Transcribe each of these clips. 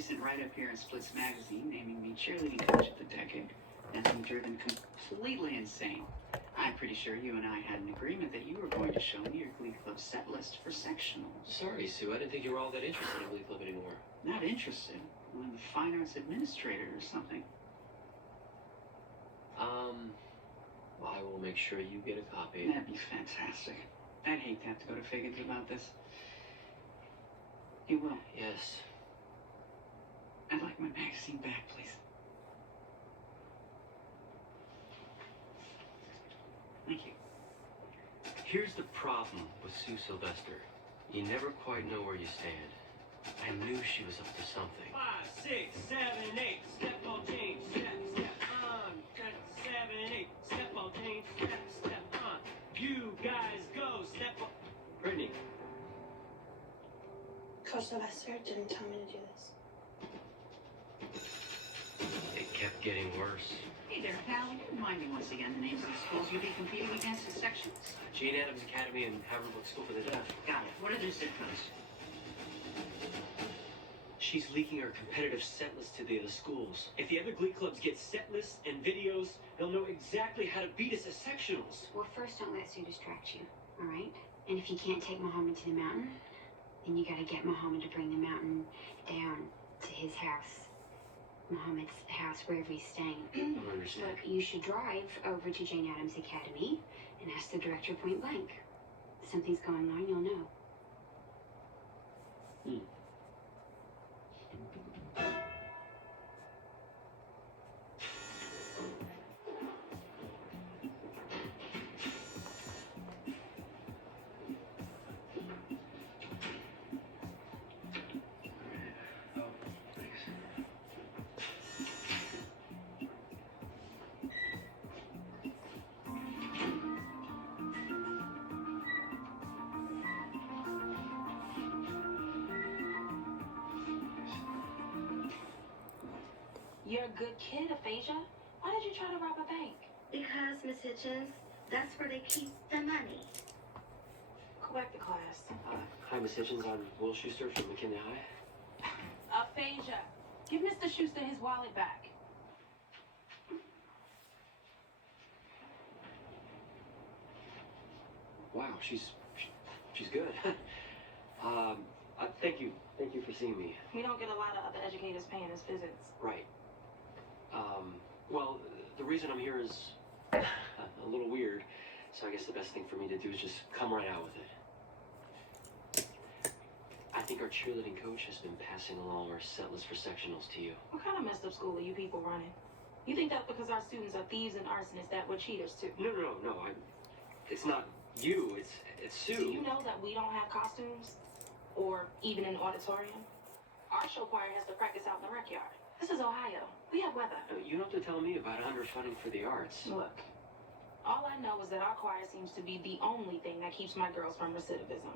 recent write-up here in Splits magazine naming me cheerleading coach of the decade has been driven completely insane. I'm pretty sure you and I had an agreement that you were going to show me your Glee Club set list for sectionals. Sorry, Sue. I didn't think you were all that interested in Glee Club anymore. Not interested? I'm a fine arts administrator or something. I will make sure you get a copy. That'd be fantastic. I'd hate to have to go to Figgins about this. You will? Yes. I'd like my magazine back, please. Thank you. Here's the problem with Sue Sylvester. You never quite know where you stand. I knew she was up to something. 5, 6, 7, 8. Step on change. Step, step on. 7, 8. Step on change. Step, step on. You guys go. Step on. Brittany. Coach Sylvester didn't tell me to do this. It kept getting worse. Hey there, pal. Remind me once again the names of the schools you'll be competing against in sections. Jane Addams Academy and Haverbook School for the Deaf. Got it. What are their zip codes? She's leaking her competitive set list to the other schools. If the other Glee clubs get set lists and videos, they'll know exactly how to beat us at sectionals. Well, first, don't let Sue distract you, all right? And if you can't take Muhammad to the mountain, then you gotta get Muhammad to bring the mountain down to his house. Muhammad's house, wherever he's staying. I don't understand. Look, you should drive over to Jane Addams Academy and ask the director point blank. If something's going on, you'll know. You're a good kid, Aphasia. Why did you try to rob a bank? Because, Miss Hitchens, that's where they keep the money. Go back to class. Hi, Miss Hitchens. I'm Will Schuster from McKinley High. Aphasia, give Mr. Schuster his wallet back. Wow, she's good. Thank you. Thank you for seeing me. We don't get a lot of other educators paying us visits. Right. Well, the reason I'm here is a little weird, so I guess the best thing for me to do is just come right out with it. I think our cheerleading coach has been passing along our set list for sectionals to you. What kind of messed up school are you people running? You think that because our students are thieves and arsonists that we're cheaters too? No. It's not you. It's Sue. Do you know that we don't have costumes? Or even an auditorium? Our show choir has to practice out in the rec yard. This is Ohio. We have weather. You don't have to tell me about underfunding for the arts. Look, all I know is that our choir seems to be the only thing that keeps my girls from recidivism.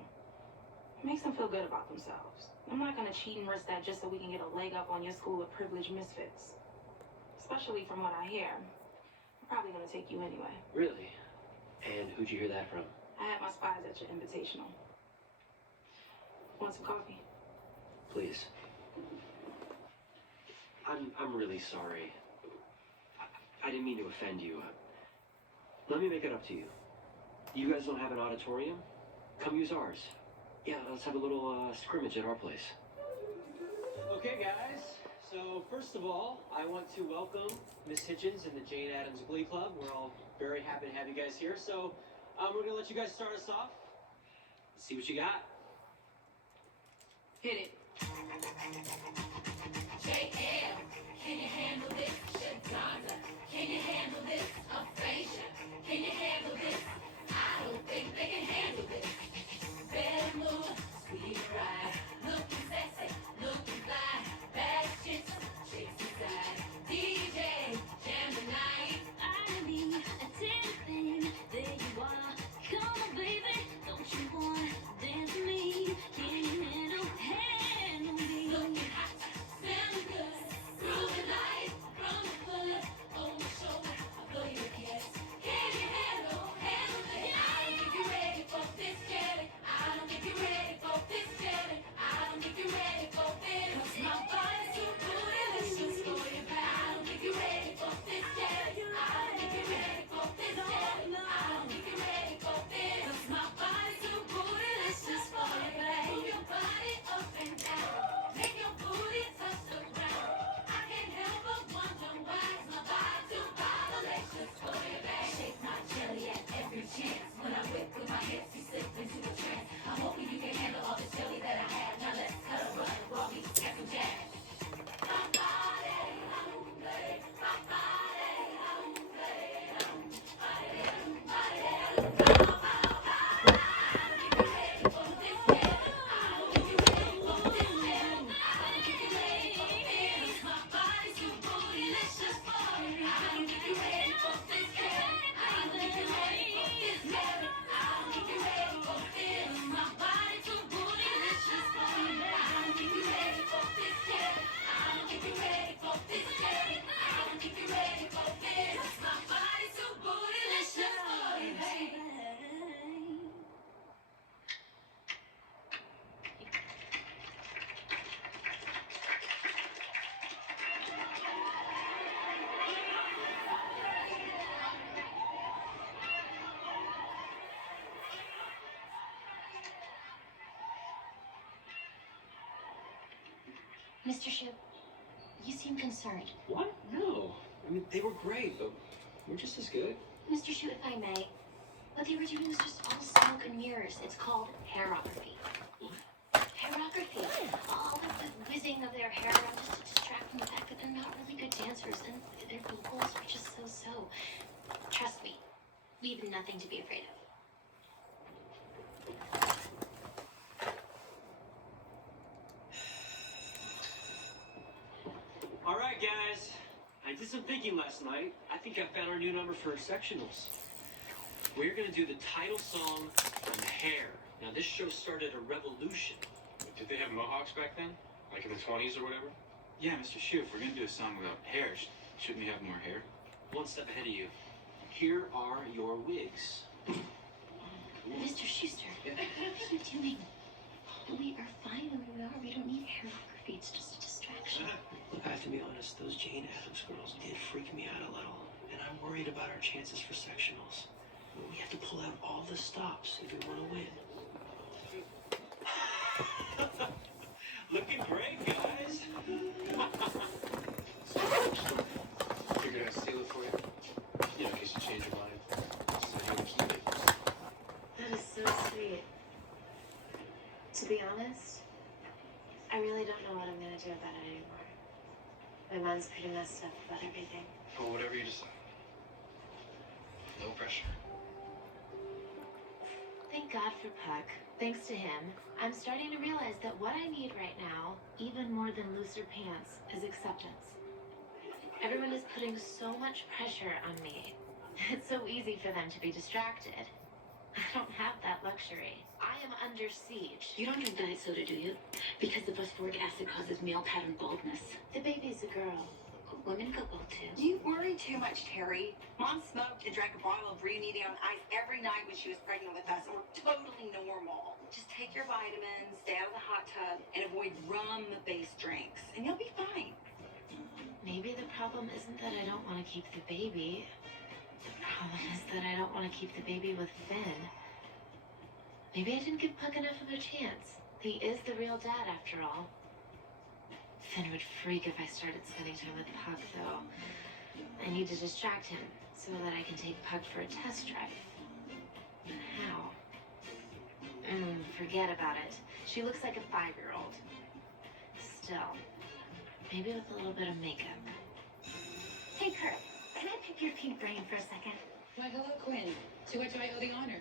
It makes them feel good about themselves. I'm not going to cheat and risk that just so we can get a leg up on your school of privileged misfits. Especially from what I hear. I'm probably going to take you anyway. Really? And who'd you hear that from? I had my spies at your invitational. Want some coffee? Please. I'm really sorry. I didn't mean to offend you. Let me make it up to you. You guys don't have an auditorium? Come use ours. Yeah, let's have a little scrimmage at our place. Okay, guys. So, first of all, I want to welcome Miss Hitchens and the Jane Addams Glee Club. We're all very happy to have you guys here. So, we're going to let you guys start us off. Let's see what you got. Hit it. JL, can you handle this? Shadonda, can you handle this? Aphasia, can you handle this? I don't think they can handle this. Better move, sweet ride. Looking sexy, looking fly. Bad chicks, chicks inside. DJ, jam the night. I need attention. There you are. Come on, baby. Don't you wanna dance with me? Can you handle me? Looking hot, smelling good. Grooving light from the hood. On my shoulder, I blow your kiss. Can you handle Mr. Ship, you seem concerned. What? No. I mean, they were great, but we're just as good. Mr. Shue, if I may, what they were doing was just all smoke and mirrors. It's called hairography. What? Hairography. All of the whizzing of their hair around just to distract from the fact that they're not really good dancers and their vocals are just so. Trust me, we have nothing to be afraid of. All right, guys. I did some thinking last night. I think I found our new number for sectionals. We're gonna do the title song on hair. Now, this show started a revolution. Did they have mohawks back then? Like in the 20s or whatever? Yeah, Mr. Shue, if we're gonna do a song about hair, shouldn't we have more hair? One step ahead of you. Here are your wigs. Mr. Schuster, what are you doing? We are fine the way we are. We don't need hairography. It's just a distraction. Look, I have to be honest, those Jane Addams girls did freak me out a little. And I'm worried about our chances for sectionals. We have to pull out all the stops if we want to win. Looking great, guys. Figured I'd steal it for you. You know, in case you change your mind. So you can keep it. That is so sweet. To be honest, I really don't know what I'm gonna do about it anymore. My mind's pretty messed up about everything. Or whatever you decide. No pressure. Thank God for Puck. Thanks to him, I'm starting to realize that what I need right now, even more than looser pants, is acceptance. Everyone is putting so much pressure on me. It's so easy for them to be distracted. I don't have that luxury. I am under siege. You don't drink diet soda, do you? Because the phosphoric acid causes male pattern baldness. The baby's a girl. Women go bald too. You worry too much, Terry. Mom smoked and drank a bottle of Unedited on ice every night when she was pregnant with us. We're totally normal. Just take your vitamins, stay out of the hot tub, and avoid rum-based drinks, and you'll be fine. Maybe the problem isn't that I don't want to keep the baby. The problem is that I don't want to keep the baby with Finn. Maybe I didn't give Puck enough of a chance. He is the real dad, after all. Finn would freak if I started spending time with Puck, though. I need to distract him so that I can take Puck for a test drive. How? Forget about it. She looks like a 5-year-old. Still, maybe with a little bit of makeup. Hey, Kurt, can I pick your pink brain for a second? Why, hello, Quinn. To what do I owe the honor?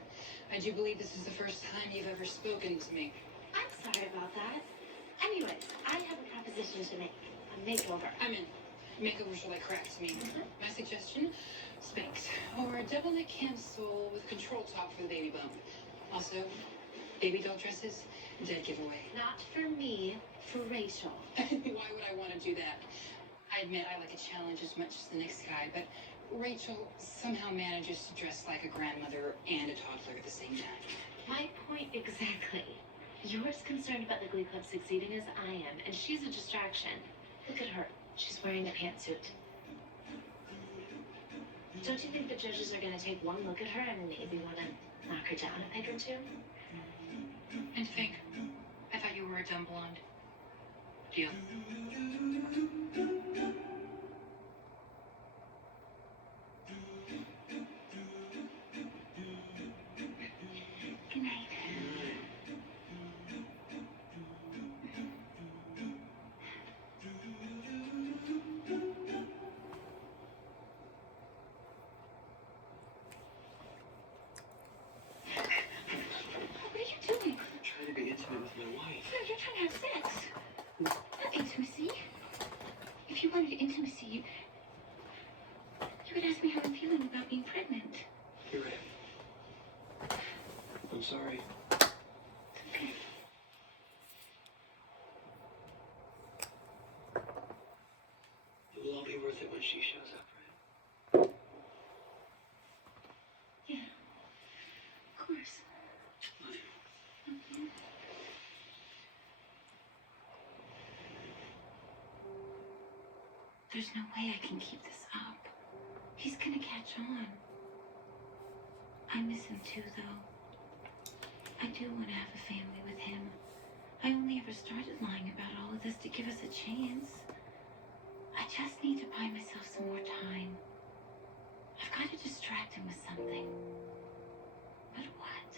I do believe this is the first time you've ever spoken to me. I'm sorry about that. Anyways, I have a proposition to make. A makeover. I'm in. Makeovers are like crack to me. My suggestion, Spanx. Or a double neck camisole with control top for the baby bump. Also, baby doll dresses, dead giveaway. Not for me, for Rachel. Why would I want to do that? I admit I like a challenge as much as the next guy, but Rachel somehow manages to dress like a grandmother and a toddler at the same time. My point exactly. You're as concerned about the Glee Club succeeding as I am, and she's a distraction. Look at her. She's wearing a pantsuit. Don't you think the judges are going to take one look at her and maybe want to knock her down a peg or two? And think, I thought you were a dumb blonde. Deal. Good night. What are you doing? I'm trying to be intimate with my wife. No, you're trying to have sex. Not intimacy. If you wanted intimacy, you would ask me how I'm feeling about being pregnant. You're right. I'm sorry. Okay. It will all be worth it when she shows up, right? Yeah. Of course. Love you. Mhm. There's no way I can keep this up. He's gonna catch on. I miss him too, though. I do want to have a family with him. I only ever started lying about all of this to give us a chance. I just need to buy myself some more time. I've got to distract him with something. But what?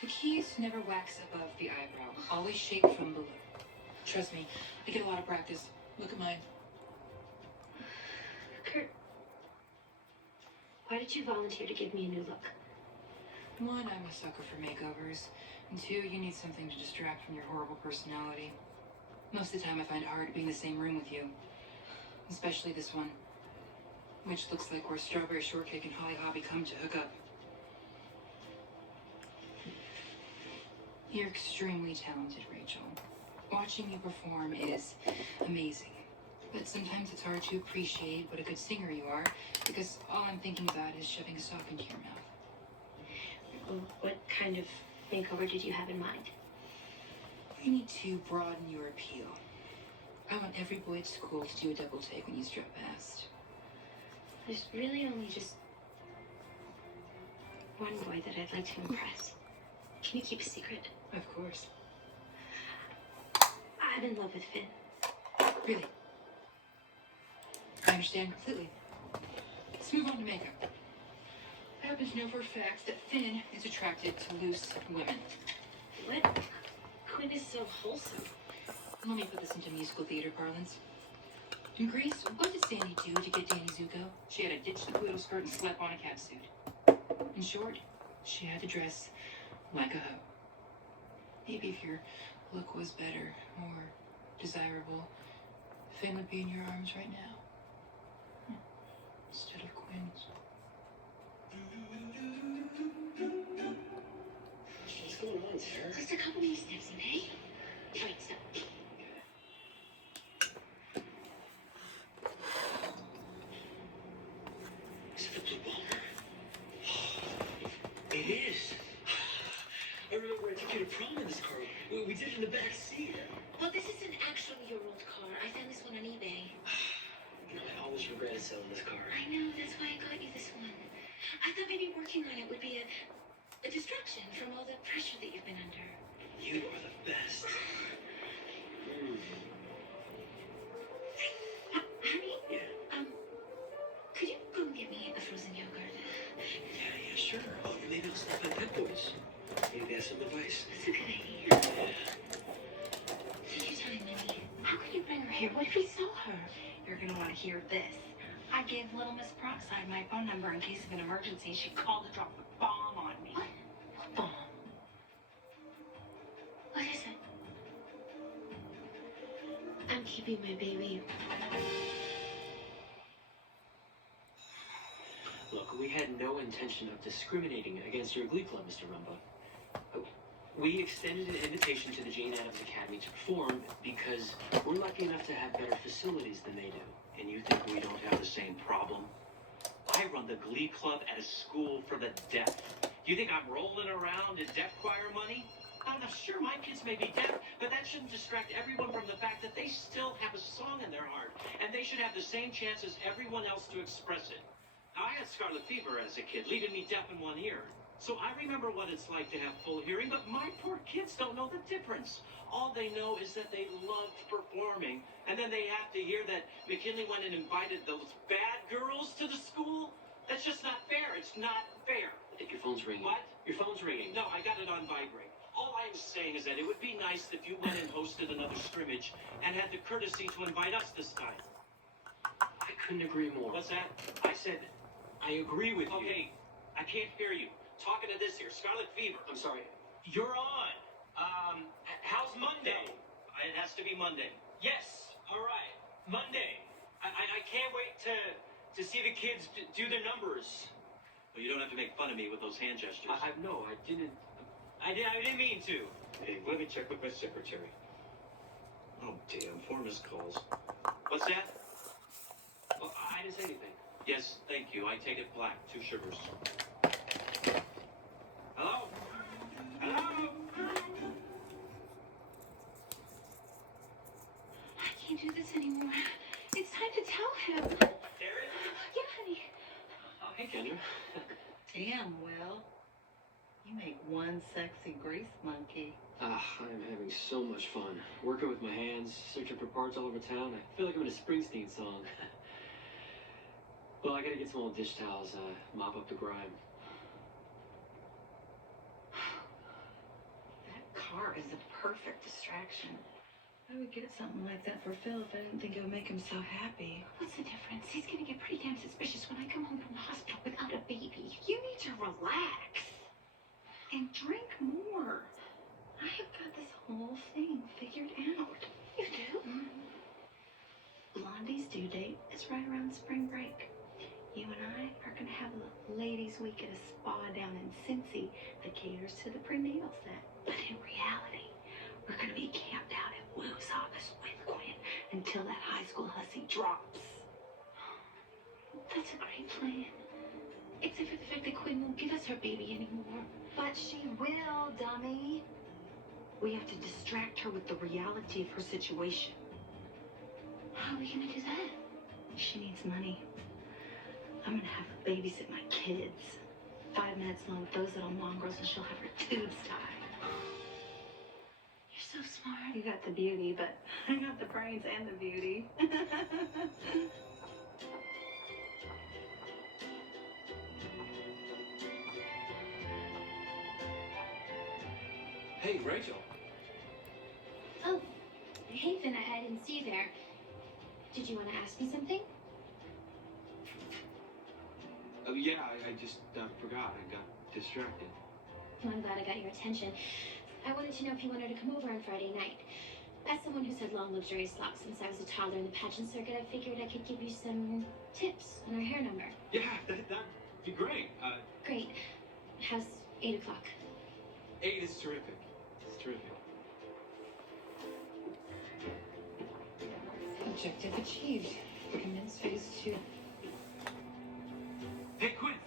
The key is to never wax above the eyebrow. Always shape from below. Trust me, I get a lot of practice. Look at mine. Kurt, why did you volunteer to give me a new look? One, I'm a sucker for makeovers. And two, you need something to distract from your horrible personality. Most of the time I find it hard to be in the same room with you. Especially this one. Which looks like where Strawberry Shortcake and Holly Hobby come to hook up. You're extremely talented, Rachel. Watching you perform is amazing. But sometimes it's hard to appreciate what a good singer you are, because all I'm thinking about is shoving a sock into your mouth. Well, what kind of makeover did you have in mind? You need to broaden your appeal. I want every boy at school to do a double take when you strut past. There's really only just one boy that I'd like to impress. Can you keep a secret? Of course. I'm in love with Finn. Really? I understand completely. Let's move on to makeup. I happen to know for a fact that Finn is attracted to loose women. What? Quinn is so wholesome. Let me put this into musical theater parlance. In Greece, what did Sandy do to get Danny Zuko? She had to ditch the poodle skirt and slap on a catsuit. In short, she had to dress like a hoe. Maybe if your look was better, more desirable, Finn would be in your arms right now. Instead of Quinn's. What's going on, Sarah? Just a couple more steps, okay? Wait, stop. Is it the blue bomber? It is. I remember I took you to prom in this car. We did it in the back seat. Well, this isn't actually your old car. I found this one on eBay. You know, I always regretted selling this car. I know, that's why I got you this one. I thought maybe working on it would be a distraction from all the pressure that you've been under. You are the best. Honey? Yeah. Could you go and get me a frozen yogurt? Yeah, sure. Oh, maybe I'll stop by Pet Boys. Maybe ask some advice. That's a good idea. Take your time, Minnie. How could you bring her here? What if we saw her? You're gonna want to hear this. I gave Little Miss Peroxide my phone number in case of an emergency. She called to drop the bomb on me. What? What bomb? What is it? I'm keeping my baby. Look, we had no intention of discriminating against your Glee Club, Mr. Rumba. We extended an invitation to the Jane Addams Academy to perform because we're lucky enough to have better facilities than they do. And you think we don't have the same problem? I run the Glee Club at a school for the deaf. You think I'm rolling around in deaf choir money? I'm not sure my kids may be deaf, but that shouldn't distract everyone from the fact that they still have a song in their heart, and they should have the same chance as everyone else to express it. Now, I had scarlet fever as a kid, leaving me deaf in one ear. So I remember what it's like to have full hearing, but my poor kids don't know the difference. All they know is that they loved performing, and then they have to hear that McKinley went and invited those bad girls to the school? That's just not fair. It's not fair. I think your phone's ringing. What? Your phone's ringing. No, I got it on vibrate. All I'm saying is that it would be nice if you went and hosted another scrimmage and had the courtesy to invite us this time. I couldn't agree more. What's that? I said, I agree with you. okay, I can't hear you. Talking to this here, scarlet fever. I'm sorry. You're on. How's Monday? It has to be Monday. Yes. All right. Monday. I can't wait to see the kids do their numbers. Well, you don't have to make fun of me with those hand gestures. No, I didn't. I didn't mean to. Hey, let me check with my secretary. Oh, damn, 4 missed calls. What's that? Well, I didn't say anything. Yes, thank you. I take it black. 2 sugars. Hello? Hello? I can't do this anymore. It's time to tell him. Derek? hey, Kendra. Damn, Will. You make one sexy grease monkey. I'm having so much fun. Working with my hands, searching for parts all over town. I feel like I'm in a Springsteen song. Well, I gotta get some old dish towels, mop up the grime. That car is a perfect distraction. I would get something like that for Phil if I didn't think it would make him so happy. What's the difference? He's gonna get pretty damn suspicious when I come home from the hospital without a baby. You need to relax. And drink more. I have got this whole thing figured out. You do? Blondie's due date is right around spring break. You and I are going to have a ladies' week at a spa down in Cincy that caters to the prenatal set. But in reality, we're going to be camped out at Woo's office with Gwen until that high school hussy drops. That's a great plan. Except for the fact that Quinn won't give us her baby anymore. But she will, dummy. We have to distract her with the reality of her situation. How are we gonna do that? She needs money. I'm gonna have her babysit my kids. 5 minutes long with those little mongrels and she'll have her tubes tied. You're so smart. You got the beauty, but I got the brains and the beauty. Hey, Rachel. Oh, hey Finn, I didn't see you there. Did you want to ask me something? Oh, yeah, I just forgot. I got distracted. Well, I'm glad I got your attention. I wanted to know if you wanted to come over on Friday night. As someone who's had long, luxurious locks since I was a toddler in the pageant circuit, I figured I could give you some tips on our hair number. Yeah, that'd be great. Great. How's 8 o'clock? 8 is terrific. It's terrific. Objective achieved. Commence phase 2. Hey, Quinn.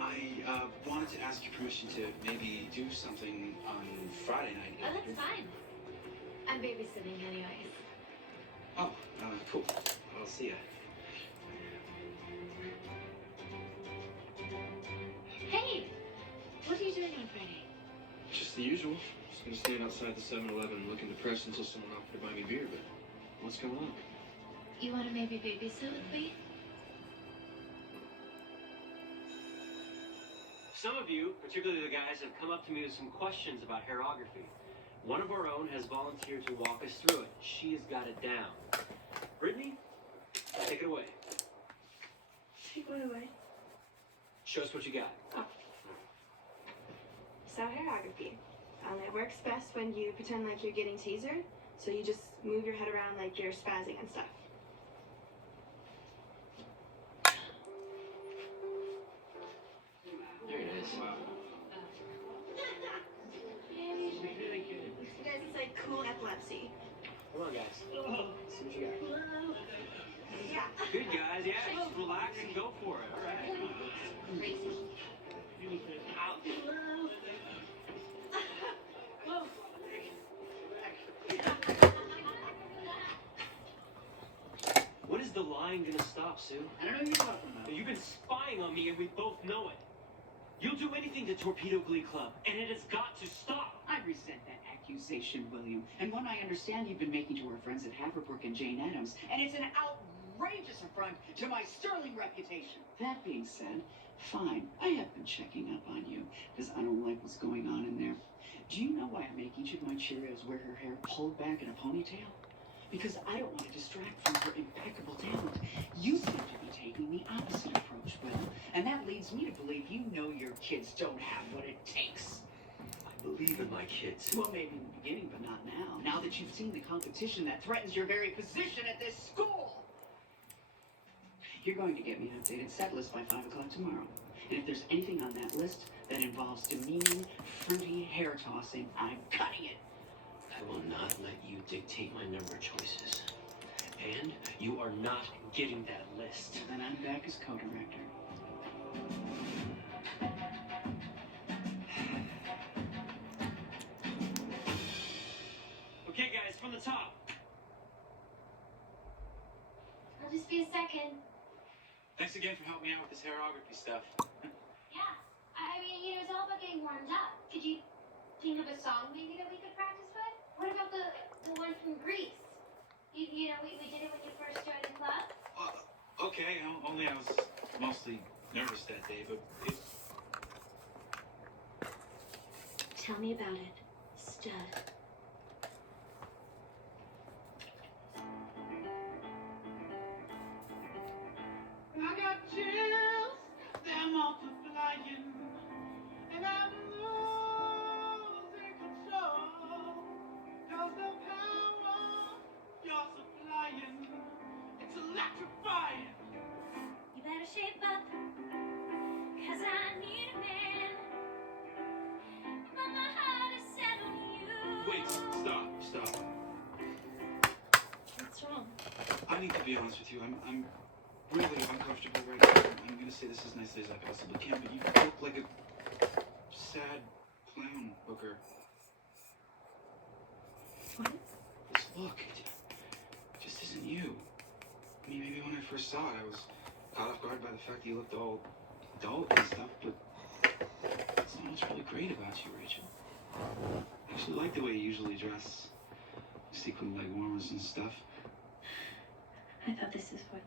I wanted to ask your permission to maybe do something on Friday night. Oh, that's fine. I'm babysitting anyways. Oh, cool. I'll see ya. Hey! What are you doing on Friday? Just the usual. Just gonna stand outside the 7-Eleven looking depressed until someone offered to buy me beer, but what's going on? You want to maybe babysit with me? Some of you, particularly the guys, have come up to me with some questions about hairography. One of our own has volunteered to walk us through it. She has got it down. Brittany, take it away. Take what away? Show us what you got. So hairography. It works best when you pretend like you're getting tasered. So you just move your head around like you're spazzing and stuff. There it is. Wow. You guys, it's like cool epilepsy. Come on, guys. See what you got. Yeah. Good, guys. Yeah, just relax and go for it. All right. Crazy. When is the lying gonna stop, Sue? I don't know what you're talking about. You've been spying on me, and we both know it. You'll do anything to torpedo Glee Club, and it has got to stop. I resent that accusation, William. And one I understand you've been making to our friends at Haverbrook and Jane Addams. And it's an outrageous affront to my sterling reputation. That being said, fine. I have been checking up on you because I don't like what's going on in there. Do you know why I make each of my Cheerios wear her hair pulled back in a ponytail? Because I don't want to distract from her impeccable talent. You seem to be taking the opposite approach, Will. And that leads me to believe you know your kids don't have what it takes. I believe in my kids. Well, maybe in the beginning, but not now. Now that you've seen the competition that threatens your very position at this school. You're going to get me an updated set list by 5 o'clock tomorrow. And if there's anything on that list that involves demeaning, fruity hair tossing, I'm cutting it. I will not let you dictate my number choices. And you are not getting that list. Then I'm back as co-director. Okay, guys, from the top. I'll just be a second. Thanks again for helping me out with this hairography stuff. Yeah. I mean, you know, it's all about getting warmed up. Could you think of a song maybe that we could practice with? What about the one from Greece? You know, we did it when you first joined the club. Okay, only I was mostly nervous that day, but it... Tell me about it, stud. I got chills, they're multiplying, and I'm losing control. 'Cause the power you're supplying, it's electrifying. You better shape up, 'cause I need a man. But my heart is set on you. Wait, stop. What's wrong? I need to be honest with you. I'm really uncomfortable right now. I'm gonna say this as nicely as I possibly can, but you look like a sad clown hooker. What? This look, it just isn't you. I mean, maybe when I first saw it, I was caught off guard by the fact that you looked all adult and stuff, but that's not what's really great about you, Rachel. I actually like the way you usually dress. Sequin leg warmers and stuff. I thought this is what